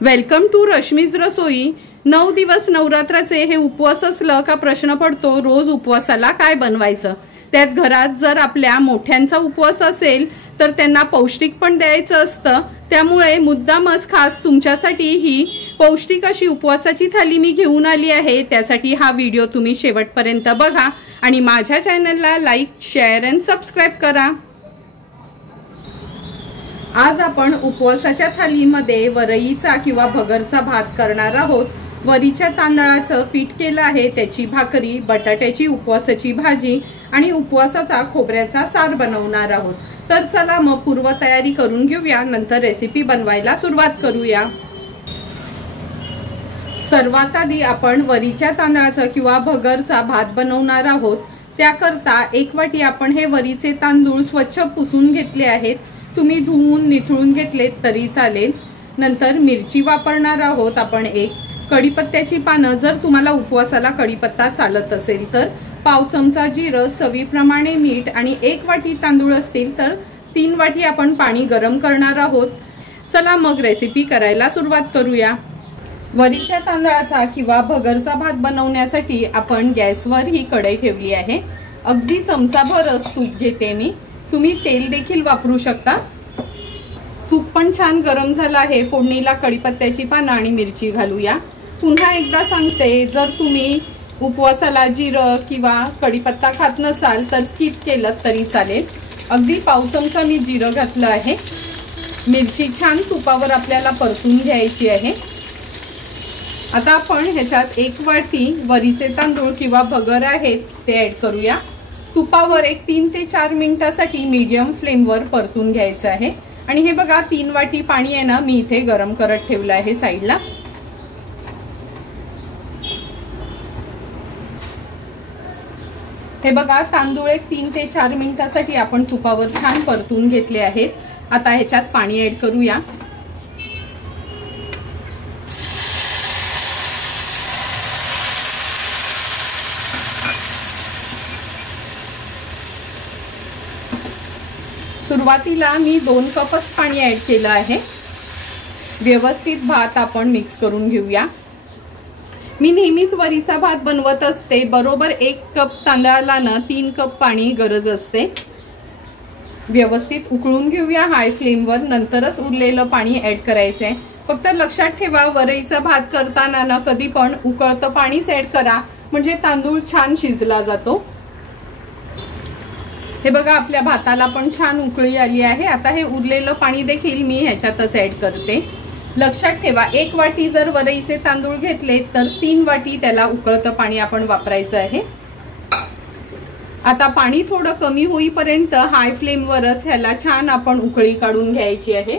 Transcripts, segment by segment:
Welcome to Rashmi's रसोई। 9 दिवस नवरात्राचे हे उपवास असलं का प्रश्न पडतो रोज उपवासाला काय बनवायचं। त्यात घरात जर आपल्या मोठ्यांचा उपवास असेल तर त्यांना पौष्टिक पण द्यायचं असतं। त्यामुळे मुद्दामच खास तुमच्यासाठी ही पौष्टिक अशी उपवासाची थाली मी घेऊन आली आहे। त्यासाठी हा व्हिडिओ तुम्ही शेवटपर्यंत बघा आणि माझ्या चॅनलला लाईक, शेअर आणि सबस्क्राइब करा। आज आपण उपवासाच्या थालीमध्ये वरईचा किंवा भगरचा भात करणार आहोत। वरीच्या तांदळाचं पीठ केलं आहे, त्याची भाकरी, बटाट्याची उपवासाची भाजी आणि उपवासाचा खोबऱ्याचा सार बनवणार आहोत। तर चला मग पूर्वतयारी करून घेऊया, नंतर रेसिपी बनवायला सुरुवात करूया। सर्वात आधी आपण वरीच्या तांदळाचा किंवा भगरचा भात बनवणार आहोत। त्याकरता 1 वाटी आपण हे वरीचे तांदूळ स्वच्छ पुसून घेतले आहेत। तुम्ही धुवून निथळून घेतलेत तरी चालेल। नंतर मिरची वापरणार आहोत आपण 1 कढीपत्त्याची पानं, जर तुम्हाला उपवासाला कढीपत्ता चालत असेल तर, पाव चमचा जिरं, चवीप्रमाणे मीठ आणि 1 वाटी तांदूळ असतील तर 3 वाटी आपण पाणी गरम करणार आहोत। चला मग रेसिपी करायला सुरुवात करूया। वरीच्या तांदळाचा किंवा भगरचा भात बनवण्यासाठी आपण गॅसवर ही कढई ठेवली आहे। अगदी चमचाभरच तूप घेते मी, तुम्ही तेल देखील वापरू शकता। तूप पण छान गरम झालं आहे। फोडणीला कढीपत्त्याची पानं आणि मिरची घालूया। पुन्हा एकदा सांगते, जर तुम्ही उपवासाला जिरं किंवा कढीपत्ता खात नसाल तर स्किप केलं तरी चालेल। अगदी पाव चमचा मी जिरं घातलं आहे। मिरची छान तुपावर आपल्याला परतून घ्यायची आहे। आता आपण ह्याच्यात 1 वाटी वरीचे तांदूळ किंवा भगर आहेत ते ऍड करूया। तुपावर 3 ते 4 मिनिटांसाठी मीडियम फ्लेमवर परतून घ्यायचं आहे। आणि हे बघा 3 वाटी पाणी आहे ना, मी इथे गरम करत ठेवलं आहे साईडला। हे बघा तांदूळ 3 ते 4 मिनिटांसाठी आपण तुपावर छान परतून घेतले आहेत। आता ह्याच्यात पाणी ऍड करूया। सुरुवातीला मी 2 कपच पाणी ऍड केलं आहे। व्यवस्थित भात आपण मिक्स करून घेऊया। मी नेहमीच वरीचा भात बनवत असते, बरोबर 1 कप तांदळाला ना 3 कप पाणी गरज असते। व्यवस्थित उकळून घेऊया हाय फ्लेमवर, नंतरच उरलेलं पाणी ऍड करायचंय। फक्त लक्षात ठेवा, वरईचा भात करताना ना कधी पण उकळतं पाणीच ऍड करा, म्हणजे तांदूळ छान शिजला जातो। हे बघा आपल्या भाताला पण छान उकळी आली आहे। आता हे उरलेलं पाणी देखील मी ह्याच्यातच ऍड करते। लक्षात ठेवा, 1 वाटी जर वरईचे तांदूळ घेतले तर 3 वाटी त्याला उकळतं पाणी आपण वापरायचं आहे। आता पाणी थोडं कमी होईपर्यंत हाय फ्लेमवरच ह्याला छान आपण उकळी काढून घ्यायची आहे।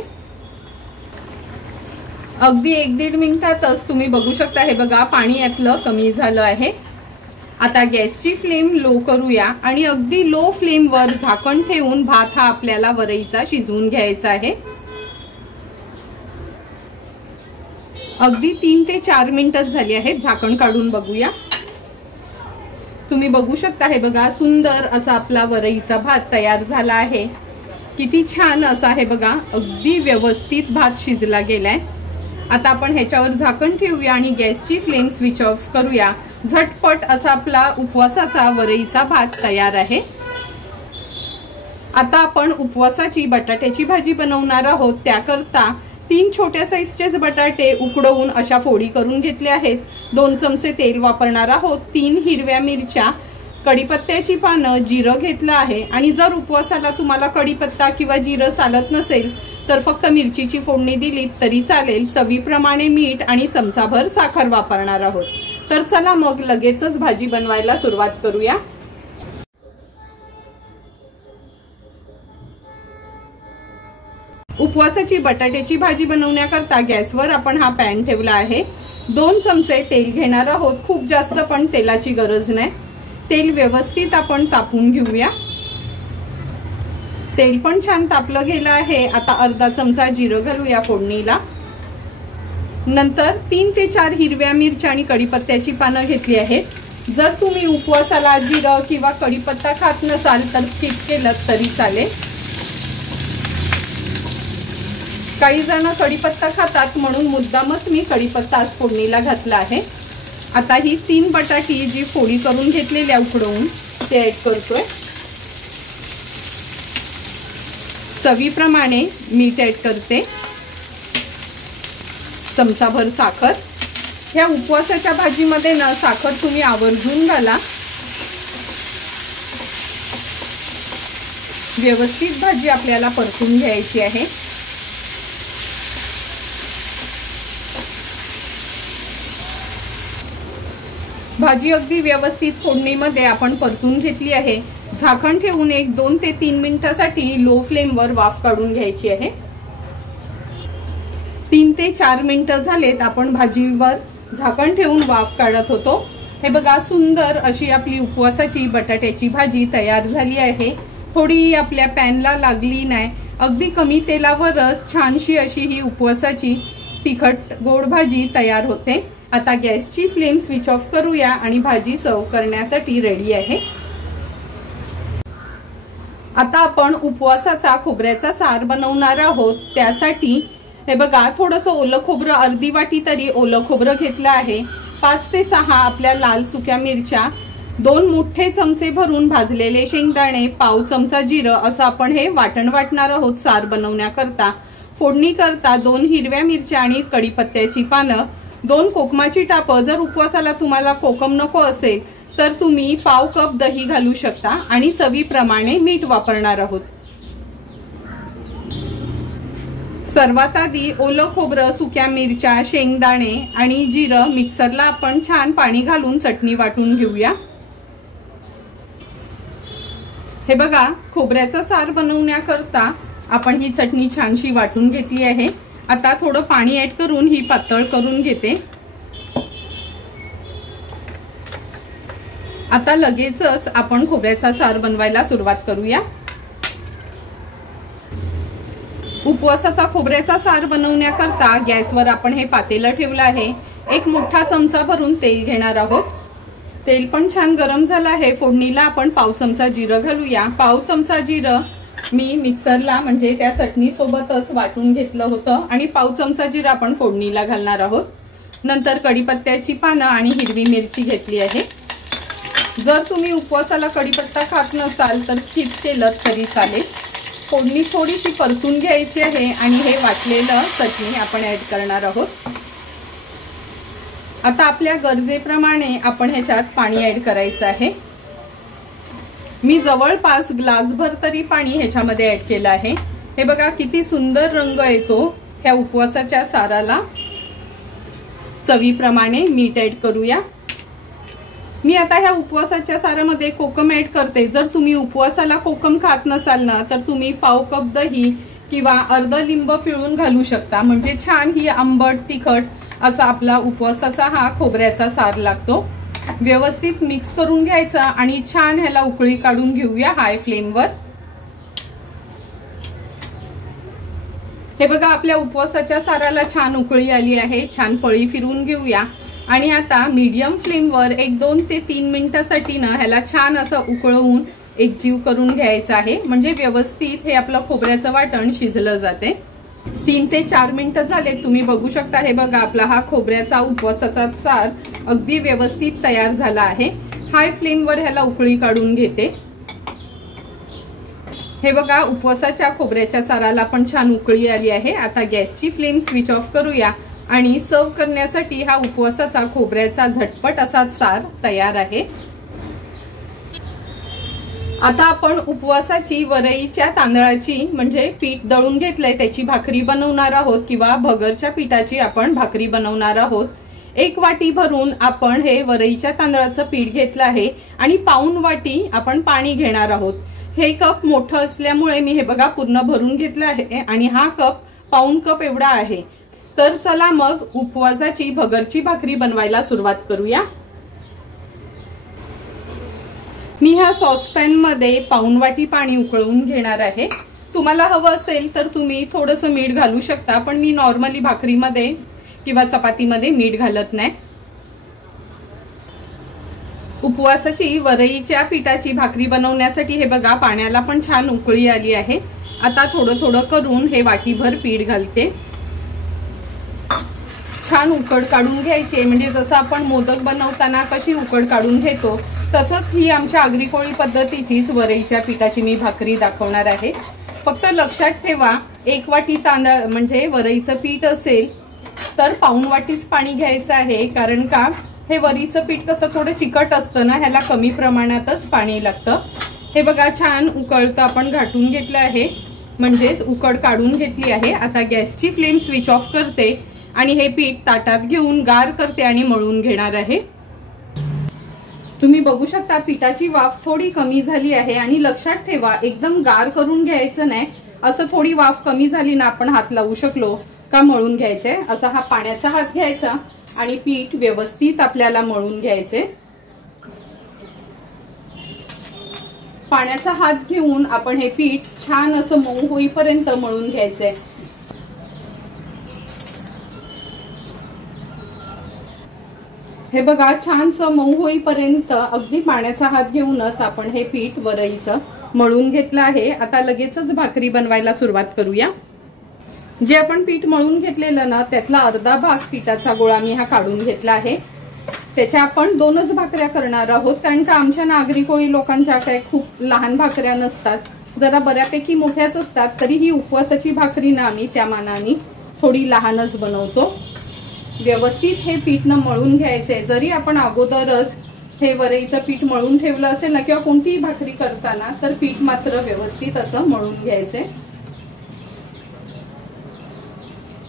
अगदी 1-1.5 मिनिटातच तुम्ही बघू शकता, हे बघा पाणी यातलं कमी झालं आहे। आता गॅसची फ्लेम लो करूया आणि अगदी लो फ्लेमवर झाकण ठेवून भात हा आपल्याला वरईचा शिजवून घ्यायचा आहे। अगदी 3 ते 4 मिनिटच झाली आहेत। झाकण काढून बघूया। तुम्ही बघू शकता, हे बघा सुंदर असा आपला वरईचा भात तयार झाला आहे। किती छान असा हे बघा, अगदी व्यवस्थित भात शिजला गेलाय। आता आपण ह्याच्यावर झाकण ठेवूया आणि गॅसची फ्लेम स्विच ऑफ करूया। झटपट असा आपला उपवासाचा वरईचा भात तयार आहे। आता आपण उपवासाची बटाट्याची भाजी बनवणार आहोत। त्याकरता 3 छोट्या साईजचे बटाटे उकडवून अशा फोडी करून घेतले आहेत। 2 चमचे तेल वापरणार आहोत। 3 हिरव्या मिरच्या, कढीपत्त्याची पानं, जिरं घेतलं आहे। आणि जर उपवासाला तुम्हाला कढीपत्ता किंवा जिरं चालत नसेल तर फक्त मिरचीची फोडणी दिलीत तरी चालेल। चवीप्रमाणे मीठ आणि चमचाभर साखर वापरणार आहोत। तर चला मग लगेचच भाजी बनवायला सुरुवात करूया। उपवासाची बटाट्याची भाजी बनवण्याकरता गॅसवर आपण हा पॅन ठेवला आहे। 2 चमचे तेल घेणार आहोत। खूप जास्त पण तेलाची गरज नाही। तेल व्यवस्थित आपण तापवून घेऊया। तेल पण छान तापलं गेलं आहे। आता अर्धा चमचा जिरं घालूया फोडणीला। नंतर 3 ते 4 हिरव्या मिरच्या आणि कढीपत्त्याची पानं घेतली आहेत। जर तुम्ही उपवासाला जिरं किंवा कढीपत्ता खात नसाल तर स्किप केलं तरी चालेल। काही जण कढीपत्ता खातात म्हणून मुद्दामच मी कढीपत्ता आज फोडणीला घातला आहे। आता ही 3 बटाटी जी फोडी करून घेतलेल्या उकडवून ते ऍड करतोय। चवीप्रमाणे मीठ ऍड करते, चमचाभर साखर। ह्या उपवासाच्या भाजीमध्ये ना साखर तुम्ही आवर्जून घाला। व्यवस्थित भाजी आपल्याला परतून घ्यायची आहे। भाजी अगदी व्यवस्थित फोडणीमध्ये आपण परतून घेतली आहे। झाकण ठेवून 2 ते 3 मिनिटांसाठी लो फ्लेमवर वाफ काढून घ्यायची आहे। 3 ते 4 मिनिटं झालेत आपण भाजीवर झाकण ठेवून वाफ काढत होतो। हे बघा, सुंदर अशी आपली उपवासाची बटाट्याची भाजी तयार झाली आहे। थोडी आपल्या पॅनला लागली नाही, अगदी कमी तेलावरच छानशी अशी ही उपवासाची तिखट गोड भाजी तयार होते। आता गॅसची फ्लेम स्विच ऑफ करूया आणि भाजी सर्व करण्यासाठी रेडी आहे। आता आपण उपवासाचा खोबऱ्याचा सार बनवणार आहोत। त्यासाठी हे बघा, थोडंसं ओलं खोबरं, अर्धी वाटी तरी ओलं खोबरं घेतलं आहे। 5 ते 6 आपल्या लाल सुक्या मिरच्या, 2 मोठे चमचे भरून भाजलेले शेंगदाणे, पाव चमचा जिरं असं आपण हे वाटण वाटणार आहोत सार बनवण्याकरता। फोडणी करता 2 हिरव्या मिरच्या आणि कढीपत्त्याची पानं, 2 कोकमाची टापं। जर उपवासाला तुम्हाला कोकम नको असेल तर तुम्ही पाव कप दही घालू शकता आणि चवीप्रमाणे मीठ वापरणार आहोत। सर्वात आधी ओलं खोबरं, सुक्या मिरच्या, शेंगदाणे आणि जिरं मिक्सरला आपण छान पाणी घालून चटणी वाटून घेऊया। हे बघा, खोबऱ्याचा सार बनवण्याकरता आपण ही चटणी छानशी वाटून घेतली आहे। आता थोडं पाणी ऍड करून ही पातळ करून घेते। आता लगेचच आपण खोबऱ्याचा सार बनवायला सुरुवात करूया। उपवासाचा खोबऱ्याचा सार बनवण्याकरता गॅसवर आपण हे पातेलं ठेवलं आहे। 1 मोठा चमचा भरून तेल घेणार आहोत। तेल पण छान गरम झालं आहे। फोडणीला आपण पाव चमचा जिरं घालूया। पाव चमचा जिरं मी मिक्सरला म्हणजे त्या चटणी सोबतच वाटून घेतलं होतं आणि पाव चमचा जिरं आपण फोडणीला घालणार आहोत। नंतर कढीपत्त्याची पानं आणि हिरवी मिरची घेतली आहे। जर तुम्ही उपवासाला कढीपत्ता खात नसाल तर स्किप केलं तरी चालेल। फोडणी थोडीशी परतून घ्यायची आहे आणि हे वाटलेलं चटणी आपण ऍड करणार आहोत। आता आपल्या गरजेप्रमाणे आपण ह्याच्यात पाणी ऍड करायचं आहे। मी जवळपास ग्लासभर तरी पाणी ह्याच्यामध्ये ऍड केलं आहे। हे बघा, किती सुंदर रंग येतो ह्या उपवासाच्या साराला। चवीप्रमाणे मीठ ऍड करूया। मी आता ह्या उपवासाच्या सारामध्ये कोकम ऍड करते। जर तुम्ही उपवासाला कोकम खात नसाल ना तर तुम्ही पाव कप दही किंवा अर्ध लिंब पिळून घालू शकता, म्हणजे छान ही आंबट तिखट असा आपला उपवासाचा हा खोबऱ्याचा सार लागतो। व्यवस्थित मिक्स करून घ्यायचा आणि छान ह्याला उकळी काढून घेऊया हाय फ्लेमवर। हे बघा, आपल्या उपवासाच्या साराला छान उकळी आली आहे। छान पळी फिरवून घेऊया आणि आता मीडियम फ्लेमवर 1-2 ते 3 मिनिटांसाठी ना ह्याला छान असं उकळवून एकजीव करून घ्यायचं आहे, म्हणजे व्यवस्थित हे आपलं खोबऱ्याचं वाटण शिजलं जाते। 3 ते 4 मिनिटं झाले, तुम्ही बघू शकता। हे बघा, आपला हा खोबऱ्याचा उपवासाचा सार अगदी व्यवस्थित तयार झाला आहे। हाय फ्लेमवर ह्याला उकळी काढून घेते। हे बघा, उपवासाच्या खोबऱ्याच्या साराला पण छान उकळी आली आहे। आता गॅसची फ्लेम स्विच ऑफ करूया आणि सर्व करण्यासाठी हा उपवासाचा खोबऱ्याचा झटपट असा सार तयार आहे। आता आपण उपवासाची वरईच्या तांदळाची म्हणजे पीठ दळून घेतलंय त्याची भाकरी बनवणार आहोत किंवा भगरच्या पिठाची आपण भाकरी बनवणार आहोत। 1 वाटी भरून आपण हे वरईच्या तांदळाचं पीठ घेतलं आहे आणि पाऊण वाटी आपण पाणी घेणार आहोत। हे कप मोठं असल्यामुळे मी हे बघा पूर्ण भरून घेतलं आहे आणि हा कप पाऊण कप एवढा आहे। तर चला मग उपवासाची भगरची भाकरी बनवायला सुरुवात करूया। मी ह्या सॉसपॅन मध्ये पाऊण वाटी पाणी उकळवून घेणार आहे। तुम्हाला हवं असेल तर तुम्ही थोडंसं मीठ घालू शकता, पण मी नॉर्मली भाकरीमध्ये किंवा चपातीमध्ये मीठ घालत नाही। उपवासाची वरईच्या पिठाची भाकरी बनवण्यासाठी हे बघा पाण्याला पण छान उकळी आली आहे। आता थोडं थोडं करून हे वाटीभर पीठ घालते। छान उकड काढून घ्यायची, म्हणजे जसं आपण मोदक बनवताना कशी उकड काढून घेतो तसंच ही आमच्या आगरी कोळी पद्धतीचीच वरईच्या पिठाची मी भाकरी दाखवणार आहे। फक्त लक्षात ठेवा, 1 वाटी तांदूळ म्हणजे वरईचं पीठ असेल तर पाऊण वाटीच पाणी घ्यायचं आहे, कारण का हे वरीचं पीठ कसं थोडं चिकट असतं ना, ह्याला कमी प्रमाणातच पाणी लागतं। हे बघा छान उकळतं आपण घाटून घेतलं आहे, म्हणजेच उकड काढून घेतली आहे। आता गॅसची फ्लेम स्विच ऑफ करते आणि हे पीठ ताटात घेऊन गार करते आणि मळून घेणार आहे। तुम्ही बघू शकता पिठाची वाफ थोडी कमी झाली आहे आणि लक्षात ठेवा एकदम गार करून घ्यायचं नाही, असं थोडी वाफ कमी झाली ना आपण हात लावू शकलो का मळून घ्यायचंय। असा हा पाण्याचा हात घ्यायचा आणि पीठ व्यवस्थित आपल्याला मळून घ्यायचे। पाण्याचा हात घेऊन आपण हे पीठ छान असं मऊ होईपर्यंत मळून घ्यायचंय। हे बघा छानसं मऊ होईपर्यंत अगदी पाण्याचा हात घेऊनच आपण हे पीठ वरईचं मळून घेतलं आहे। आता लगेचच भाकरी बनवायला सुरुवात करूया। जे आपण पीठ मळून घेतलेलं ना त्यातला अर्धा भाग पिठाचा गोळा मी हा काढून घेतला आहे। त्याच्या आपण 2च भाकऱ्या करणार आहोत, कारण का आमच्या नागरी कोळी लोकांच्या काय खूप लहान भाकऱ्या नसतात, जरा बऱ्यापैकी मोठ्याच असतात। तरी ही उपवासाची भाकरी ना आम्ही त्या मानाने थोडी लहानच बनवतो। व्यवस्थित हे पीठ न मळून घ्यायचे। जरी आपण अगोदरच हे वरईचं पीठ मळून ठेवलं असेल ना किंवा कोणतीही भाकरी करताना, तर पीठ मात्र व्यवस्थित असं मळून घ्यायचे।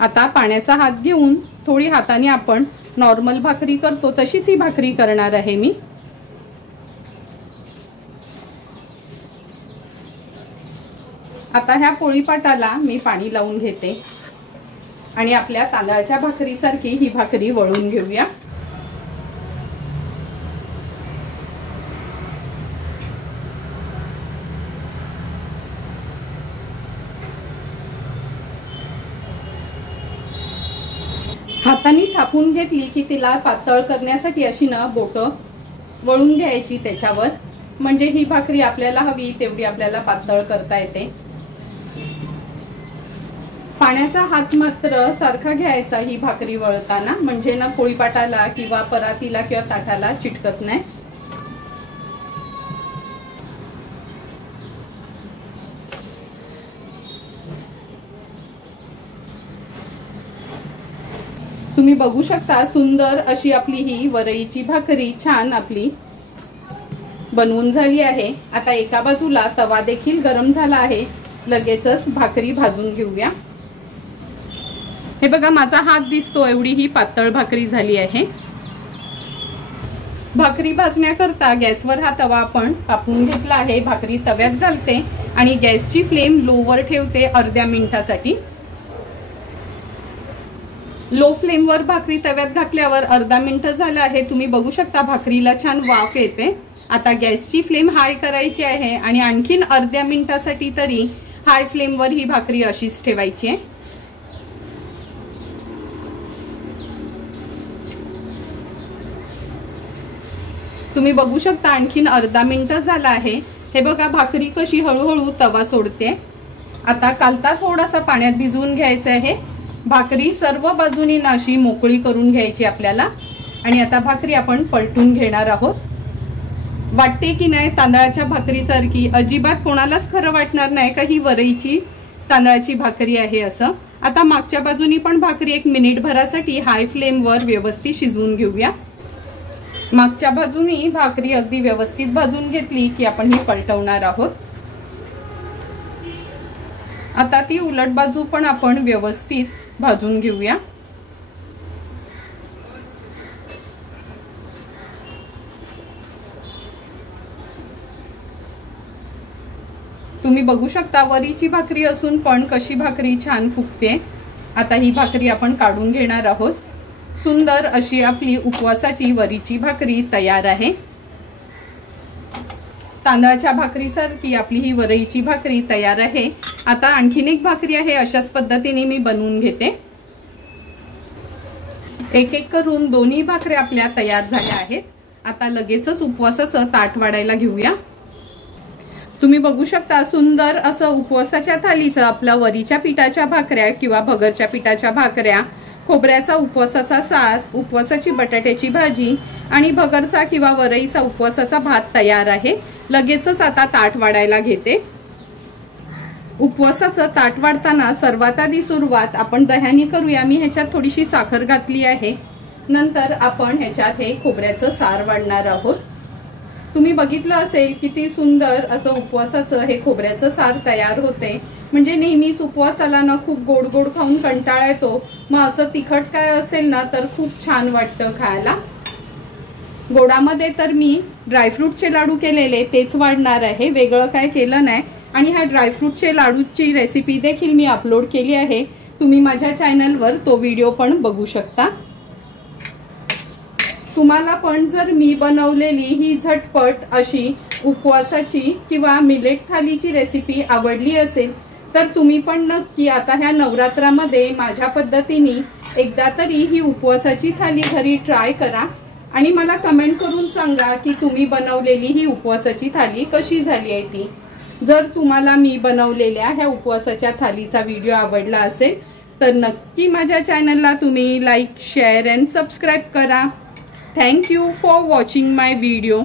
आता पाण्याचा हात घेऊन थोडी हाताने आपण नॉर्मल भाकरी करतो तशीच ही भाकरी करणार आहे मी। आता ह्या पोळीपाटाला मी पाणी लावून घेते आणि आपल्या तांदळाच्या भाकरीसारखी ही भाकरी वळून घेऊया। हाताने थापून घेतली की तिला पातळ करण्यासाठी अशी ना बोटं वळून घ्यायची त्याच्यावर, म्हणजे ही भाकरी आपल्याला हवी तेवढी आपल्याला पातळ करता येते। पाण्याचा हात मात्र सारखा घ्यायचा ही भाकरी वळताना, म्हणजे ना पोळीपाटाला किंवा परातीला किंवा ताटाला चिटकत नाही। तुम्ही बघू शकता सुंदर अशी आपली ही वरईची भाकरी छान आपली बनवून झाली आहे। आता एका बाजूला तवा देखील गरम झाला आहे, लगेचच भाकरी भाजून घेऊया। हे बघा माझा हात दिसतो एवढी ही पातळ भाकरी झाली आहे। भाकरी भाजण्याकरता गॅसवर हा तवा आपण तापवून घेतला आहे। भाकरी तव्यात घालते आणि गॅसची फ्लेम लोवर ठेवते अर्ध्या मिनिटासाठी। लो फ्लेमवर भाकरी तव्यात घातल्यावर अर्धा मिनिट झालं आहे। तुम्ही बघू शकता भाकरीला छान वाफ येते। आता गॅसची फ्लेम हाय करायची आहे आणि आणखीन अर्ध्या मिनिटासाठी तरी हाय फ्लेमवर ही भाकरी अशीच ठेवायची आहे। तुम्ही बघू शकता आणखीन अर्धा मिनिट झाला आहे। हे बघा भाकरी कशी हळूहळू तवा सोडते। आता कालता थोडासा पाण्यात भिजवून घ्यायचं आहे। भाकरी सर्व बाजूनी नाशी मोकळी करून घ्यायची आपल्याला आणि आता भाकरी आपण पलटून घेणार आहोत। वाटते की नाही तांदळाच्या भाकरीसारखी? अजिबात कोणालाच खरं वाटणार नाही का ही वरईची तांदळाची भाकरी आहे असं। आता मागच्या बाजूनी पण भाकरी 1 मिनिटभरासाठी हाय फ्लेमवर व्यवस्थित शिजवून घेऊया। मागच्या बाजूनी भाकरी अगदी व्यवस्थित भाजून घेतली की आपण ही पलटवणार आहोत। आता ती उलट बाजू पण आपण व्यवस्थित भाजून घेऊया। तुम्ही बघू शकता वरीची भाकरी असून पण कशी भाकरी छान फुगते। आता ही भाकरी आपण काढून घेणार आहोत। सुंदर अशी आपली उपवासाची वरीची भाकरी तयार आहे। तांदळाच्या भाकरीसारखी आपली ही वरईची भाकरी तयार आहे। आता आणखीन एक भाकरी आहे, अशाच पद्धतीने मी बनवून घेते। एक एक करून दोन्ही भाकऱ्या आपल्या तयार झाल्या आहेत। आता लगेचच उपवासाचं ताट वाढायला घेऊया। तुम्ही बघू शकता सुंदर असं उपवासाच्या थालीचं आपल्या वरीच्या पिठाच्या भाकऱ्या किंवा भगरच्या पिठाच्या भाकऱ्या, खोबऱ्याचा उपवासाचा सार, उपवासाची बटाट्याची भाजी आणि भगरचा किंवा वरईचा उपवासाचा भात तयार आहे। लगेचच आता ताट वाढायला घेते। उपवासाचं ताट वाढताना सर्वात आधी सुरुवात आपण दह्याने करूया। मी ह्याच्यात थोडीशी साखर घातली आहे। नंतर आपण ह्याच्यात हे खोबऱ्याचं सार वाढणार आहोत। तुम्ही बघितलं असेल किती सुंदर असं उपवासाचं हे खोबऱ्याचं सार तयार होते। म्हणजे नेहमीच उपवासाला ना खूप गोड गोड खाऊन कंटाळा येतो, मग असं तिखट काय असेल ना तर खूप छान वाटतं खायला। गोडामध्ये तर मी ड्रायफ्रूटचे लाडू केलेले तेच वाढणार आहे, वेगळं काय केलं नाही। आणि ह्या ड्रायफ्रूटचे लाडूची रेसिपी देखील मी अपलोड केली आहे, तुम्ही माझ्या चॅनलवर तो व्हिडिओ पण बघू शकता। तुम्हाला पण जर मी बनवलेली ही झटपट अशी उपवासाची किंवा मिलेट थालीची रेसिपी आवडली असेल तर तुम्ही पण नक्की आता ह्या नवरात्रामध्ये माझ्या पद्धतीने एकदा तरी ही उपवासाची थाली घरी ट्राय करा आणि मला कमेंट करून सांगा की तुम्ही बनवलेली ही उपवासाची थाली कशी झाली आहे ती। जर तुम्हाला मी बनवलेल्या ह्या उपवासाच्या थालीचा व्हिडिओ आवडला असेल तर नक्की माझ्या चॅनलला तुम्ही लाईक, शेअर अँड सबस्क्राईब करा। Thank you for watching my video.